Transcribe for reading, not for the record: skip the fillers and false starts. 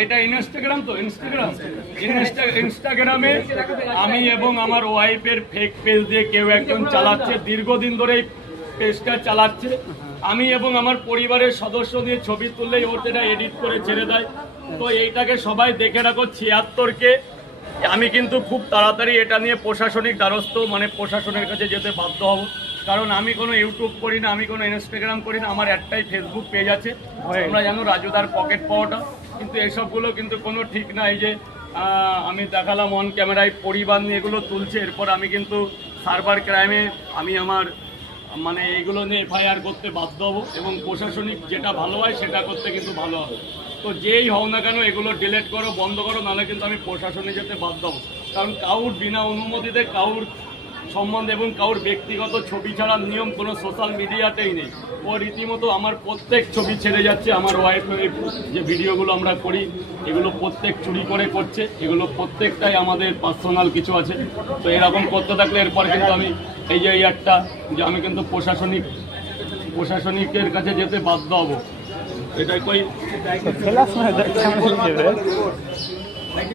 এটা ইনস্টাগ্রাম তো ইনস্টাগ্রামে আমি এবং আমার ওয়াইফের ফেক পেজ দিয়ে কেউ একজন চালাচ্ছে, দীর্ঘদিন ধরে এই পেজটা চালাচ্ছে। আমি এবং আমার পরিবারের সদস্য দিয়ে ছবি তুললেই ওর যেটা এডিট করে ছেড়ে দেয়। তো এইটাকে সবাই দেখে রাখো। 76কে আমি কিন্তু খুব তাড়াতাড়ি এটা নিয়ে প্রশাসনিক দ্বারস্থ প্রশাসনের কাছে যেতে বাধ্য হব। কারণ আমি কোনো ইউটিউব করি না, আমি কোনো ইনস্টাগ্রাম করি না, আমার একটাই ফেসবুক পেজ আছে, তোমরা জানো, রাজুদার পকেট পাওয়াটা। কিন্তু এসবগুলো কিন্তু কোনো ঠিক না। এই যে আমি দেখালাম অন ক্যামেরায় পরিবার নিয়ে এগুলো তুলছে, এরপর আমি কিন্তু সাইবার ক্রাইমে আমি আমার এগুলো নিয়ে এফআইআর করতে বাধ্য হব এবং প্রশাসনিক যেটা ভালো হয় সেটা করতে কিন্তু ভালো হবে। তো যেই হও না কেন এগুলো ডিলিট করো, বন্ধ করো, নাহলে কিন্তু আমি প্রশাসনে যেতে বাধ্য হব। কারণ কাউর বিনা অনুমতিতে কাউর সম্বন্ধে এবং কাউর ব্যক্তিগত ছবি ছাড়ার নিয়ম কোনো সোশ্যাল মিডিয়াতেই নেই। ও রীতিমতো আমার প্রত্যেক ছবি ছেড়ে যাচ্ছে। আমার ওয়াইফের যে ভিডিওগুলো আমরা করি এগুলো প্রত্যেক চুরি করে করছে, এগুলো প্রত্যেকটাই আমাদের পার্সোনাল কিছু আছে। তো এরকম করতে থাকলে এরপর কিন্তু আমি এই যে একটা যে আমি কিন্তু প্রশাসনিকের কাছে যেতে বাধ্য হব। এটাই কই